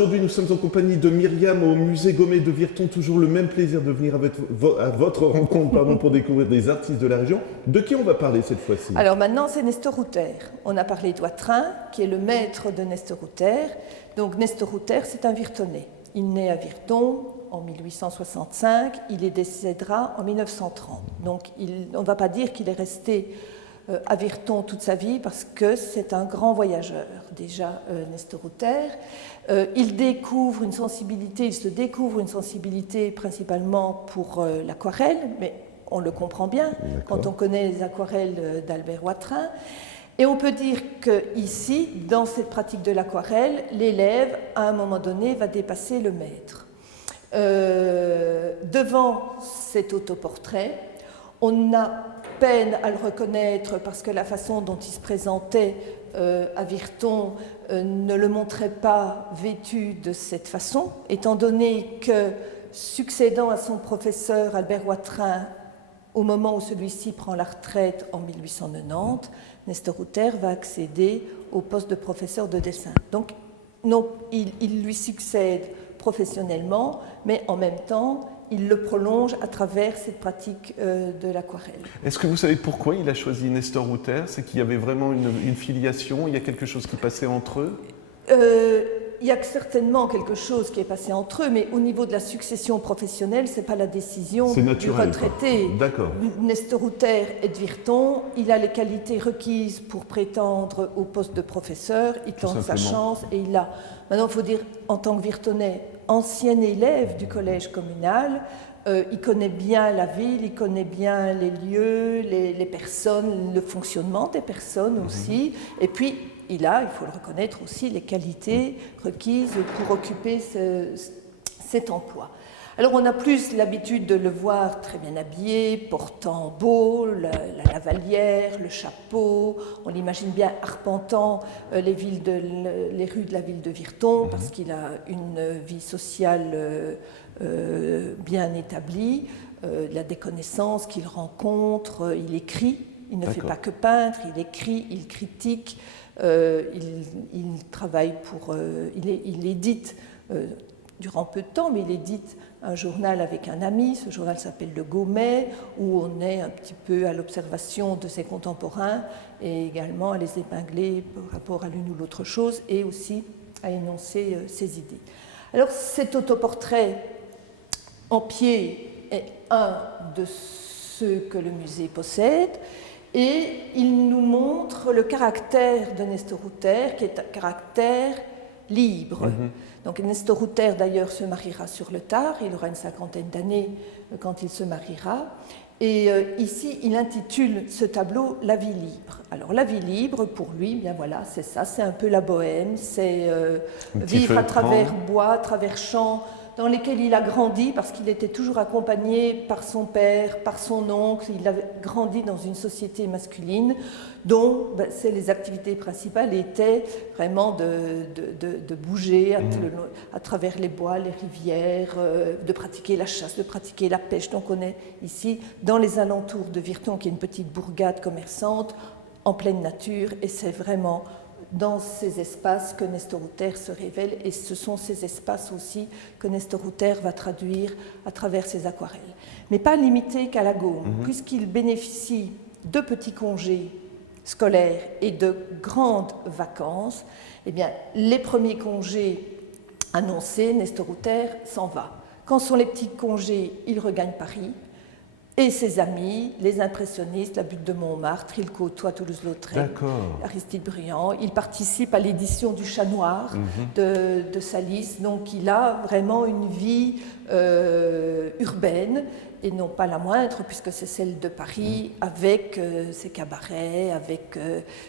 aujourd'hui, nous sommes en compagnie de Myriam au musée Gommet de Virton. Toujours le même plaisir de venir à votre rencontre pour découvrir des artistes de la région. De qui on va parler cette fois-ci? Alors maintenant, c'est Nestor Router. On a parlé d'Oitrin, qui est le maître de Nestor Router. Donc Nestor Router, c'est un Virtonais. Il naît à Virton en 1865, il y décédera en 1930. Donc on ne va pas dire qu'il est resté à Virton toute sa vie parce que c'est un grand voyageur. Déjà, Nestor Router, il se découvre une sensibilité principalement pour l'aquarelle, mais on le comprend bien quand on connaît les aquarelles d'Albert Oitrin. Et on peut dire qu'ici, dans cette pratique de l'aquarelle, l'élève, à un moment donné, va dépasser le maître. Devant cet autoportrait, on a peine à le reconnaître parce que la façon dont il se présentait à Virton ne le montrait pas vêtu de cette façon, étant donné que, succédant à son professeur Albert Oitrin, au moment où celui-ci prend la retraite en 1890, Nestor Router va accéder au poste de professeur de dessin. Donc, non, il lui succède professionnellement, mais en même temps, il le prolonge à travers cette pratique de l'aquarelle. Est-ce que vous savez pourquoi il a choisi Nestor Router? C'est qu'il y avait vraiment une filiation, il y a quelque chose qui passait entre eux? Il y a certainement quelque chose qui est passé entre eux, mais au niveau de la succession professionnelle, ce n'est pas la décision du retraité. D'accord. Nestor Router est de Virton, il a les qualités requises pour prétendre au poste de professeur, il tente sa chance et il l'a. Maintenant, il faut dire, en tant que Virtonais, ancien élève du collège communal, il connaît bien la ville, il connaît bien les lieux, les personnes, le fonctionnement des personnes aussi, et puis il a, il faut le reconnaître aussi, les qualités requises pour occuper cet emploi. Alors on a plus l'habitude de le voir très bien habillé, portant beau, la lavalière, le chapeau, on l'imagine bien arpentant les rues de la ville de Virton parce qu'il a une vie sociale bien établie, la déconnaissance qu'il rencontre, il écrit, il ne fait pas que peindre, il écrit, il critique, il travaille il édite durant peu de temps, mais il édite un journal avec un ami. Ce journal s'appelle Le Gommet, où on est un petit peu à l'observation de ses contemporains et également à les épingler par rapport à l'une ou l'autre chose et aussi à énoncer ses idées. Alors cet autoportrait en pied est un de ceux que le musée possède et il nous montre le caractère de Nestor Router qui est un caractère libre. Donc Nestor Router d'ailleurs se mariera sur le tard, il aura une 50aine d'années quand il se mariera. Et ici, il intitule ce tableau « La vie libre ». Alors la vie libre, pour lui, bien voilà, c'est ça, c'est un peu la bohème, c'est vivre à travers bois, à travers champs, dans lesquels il a grandi, parce qu'il était toujours accompagné par son père, par son oncle, il a grandi dans une société masculine, dont les activités principales étaient vraiment de bouger à travers les bois, les rivières, de pratiquer la chasse, de pratiquer la pêche. Donc on est ici dans les alentours de Virton, qui est une petite bourgade commerçante, en pleine nature, et c'est vraiment dans ces espaces que Nestor Router se révèle, et ce sont ces espaces aussi que Nestor Router va traduire à travers ses aquarelles. Mais pas limité qu'à la Gaume, puisqu'il bénéficie de petits congés scolaires et de grandes vacances. Eh bien, les premiers congés annoncés, Nestor Router s'en va. Quand sont les petits congés, il regagne Paris. Et ses amis, les impressionnistes, la butte de Montmartre, il côtoie Toulouse-Lautrec, Aristide Briand. Il participe à l'édition du Chat Noir de Salis. Donc il a vraiment une vie urbaine, et non pas la moindre, puisque c'est celle de Paris, avec ses cabarets, avec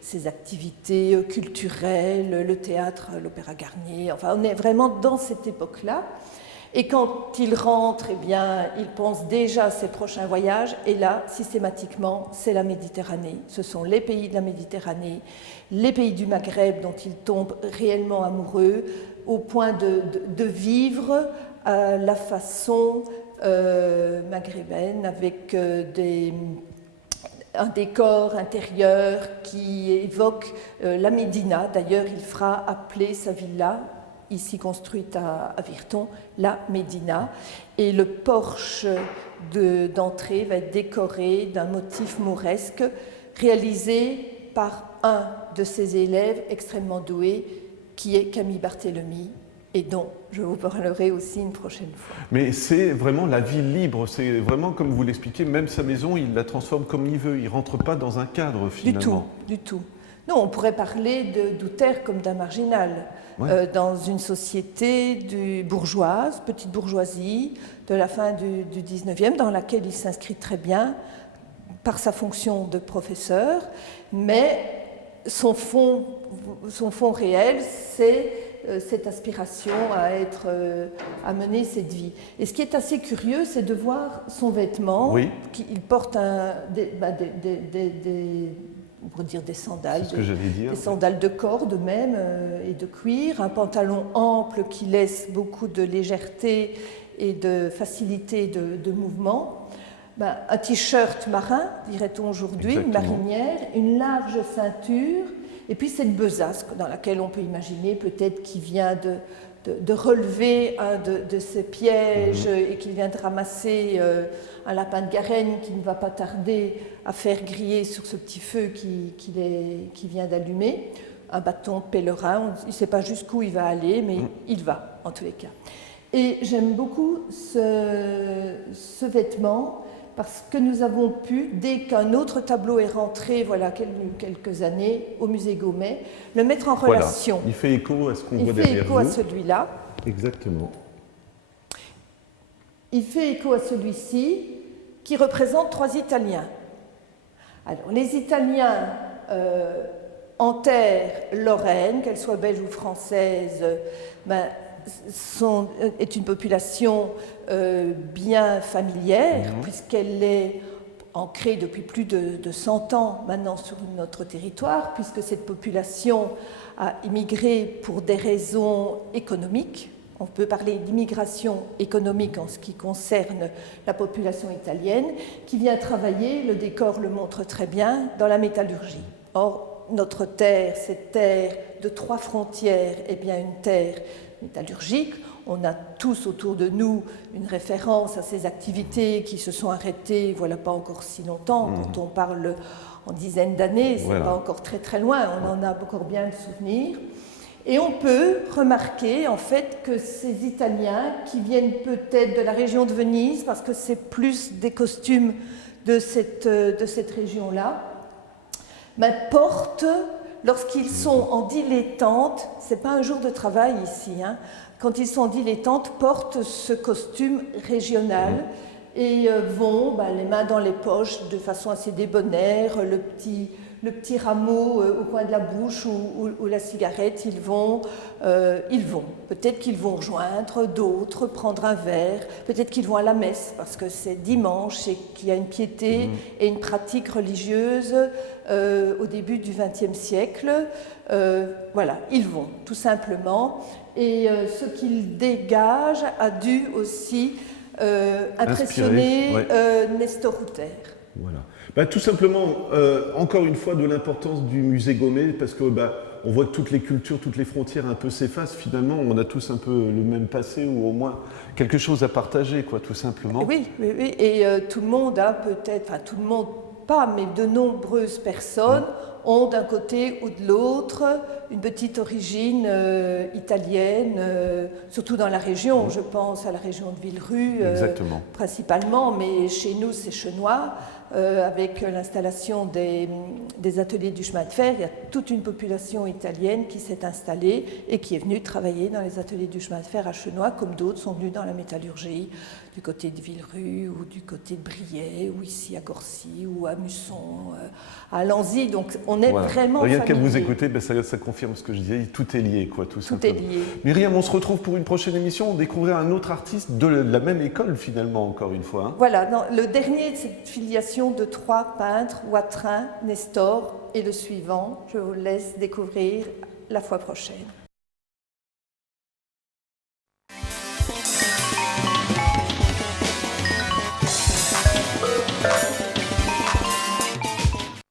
ses activités culturelles, le théâtre, l'Opéra Garnier. Enfin, on est vraiment dans cette époque-là. Et quand il rentre, eh bien, il pense déjà à ses prochains voyages. Et là, systématiquement, c'est la Méditerranée. Ce sont les pays de la Méditerranée, les pays du Maghreb dont il tombe réellement amoureux, au point de vivre à la façon maghrébine, avec un décor intérieur qui évoque la Médina. D'ailleurs, il fera appeler sa villa ici construite à Virton, la Médina. Et le porche d'entrée va être décoré d'un motif mauresque réalisé par un de ses élèves extrêmement doué, qui est Camille Barthélemy, et dont je vous parlerai aussi une prochaine fois. Mais c'est vraiment la vie libre, c'est vraiment comme vous l'expliquez, même sa maison, il la transforme comme il veut, il ne rentre pas dans un cadre finalement. Du tout. Non, on pourrait parler d'Outer comme d'un marginal, ouais. Dans une société bourgeoise, petite bourgeoisie, de la fin du 19e, dans laquelle il s'inscrit très bien par sa fonction de professeur, mais son fond réel, c'est cette aspiration à mener cette vie. Et ce qui est assez curieux, c'est de voir son vêtement. Oui. Il porte on pourrait dire des sandales, des sandales de corde même et de cuir, un pantalon ample qui laisse beaucoup de légèreté et de facilité de mouvement, un t-shirt marin, dirait-on aujourd'hui, une marinière, une large ceinture, et puis cette besace dans laquelle on peut imaginer peut-être qu'il vient de relever un de ces pièges et qu'il vient de ramasser un lapin de Garenne qui ne va pas tarder à faire griller sur ce petit feu qui vient d'allumer, un bâton de pèlerin, il ne sait pas jusqu'où il va aller, mais il va en tous les cas. Et j'aime beaucoup ce vêtement parce que nous avons pu, dès qu'un autre tableau est rentré, voilà quelques années, au musée Gaumet, le mettre en relation. Il fait écho à ce qu'on voit derrière vous. Il fait écho à celui-là. Exactement. Il fait écho à celui-ci, qui représente 3 Italiens. Alors, les Italiens en terre lorraine, qu'elle soit belge ou française, est une population bien familière, puisqu'elle est ancrée depuis plus de 100 ans maintenant sur notre territoire, puisque cette population a immigré pour des raisons économiques. On peut parler d'immigration économique en ce qui concerne la population italienne, qui vient travailler, le décor le montre très bien, dans la métallurgie. Or, notre terre, cette terre de 3 frontières, est bien une terre métallurgique. On a tous autour de nous une référence à ces activités qui se sont arrêtées, voilà, pas encore si longtemps. Quand on parle en dizaines d'années, c'est pas encore très très loin, on en a encore bien le souvenir. Et on peut remarquer en fait que ces Italiens qui viennent peut-être de la région de Venise, parce que c'est plus des costumes de cette région-là, portent, lorsqu'ils sont en dilettante, c'est pas un jour de travail ici, quand ils sont en dilettante, portent ce costume régional et vont les mains dans les poches de façon assez débonnaire, le petit rameau au coin de la bouche ou la cigarette, ils vont. Peut-être qu'ils vont rejoindre d'autres, prendre un verre, peut-être qu'ils vont à la messe parce que c'est dimanche et qu'il y a une piété et une pratique religieuse au début du XXe siècle. Voilà, ils vont tout simplement. Et ce qu'ils dégagent a dû aussi impressionner Nestor Rutter. Voilà. Tout simplement, encore une fois, de l'importance du musée Gaumet, parce que on voit que toutes les cultures, toutes les frontières un peu s'effacent. Finalement, on a tous un peu le même passé, ou au moins quelque chose à partager, quoi, tout simplement. Oui. Et tout le monde a peut-être, enfin tout le monde pas, mais de nombreuses personnes ont d'un côté ou de l'autre une petite origine italienne, surtout dans la région. Je pense à la région de Villerue principalement, mais chez nous c'est Chenois. Avec l'installation des ateliers du chemin de fer, il y a toute une population italienne qui s'est installée et qui est venue travailler dans les ateliers du chemin de fer à Chenois, comme d'autres sont venus dans la métallurgie du côté de Villerue ou du côté de Briey, ou ici à Gorcy, ou à Musson, à Lanzy. Donc on est vraiment Rien qu'à familier. vous écouter, ça confirme ce que je disais, tout est lié, quoi, tout simplement. Tout est lié. Myriam, on se retrouve pour une prochaine émission, on découvrira un autre artiste de la même école, finalement, encore une fois. Voilà, le dernier de cette filiation de 3 peintres, Watrin, Nestor, et le suivant, je vous laisse découvrir la fois prochaine.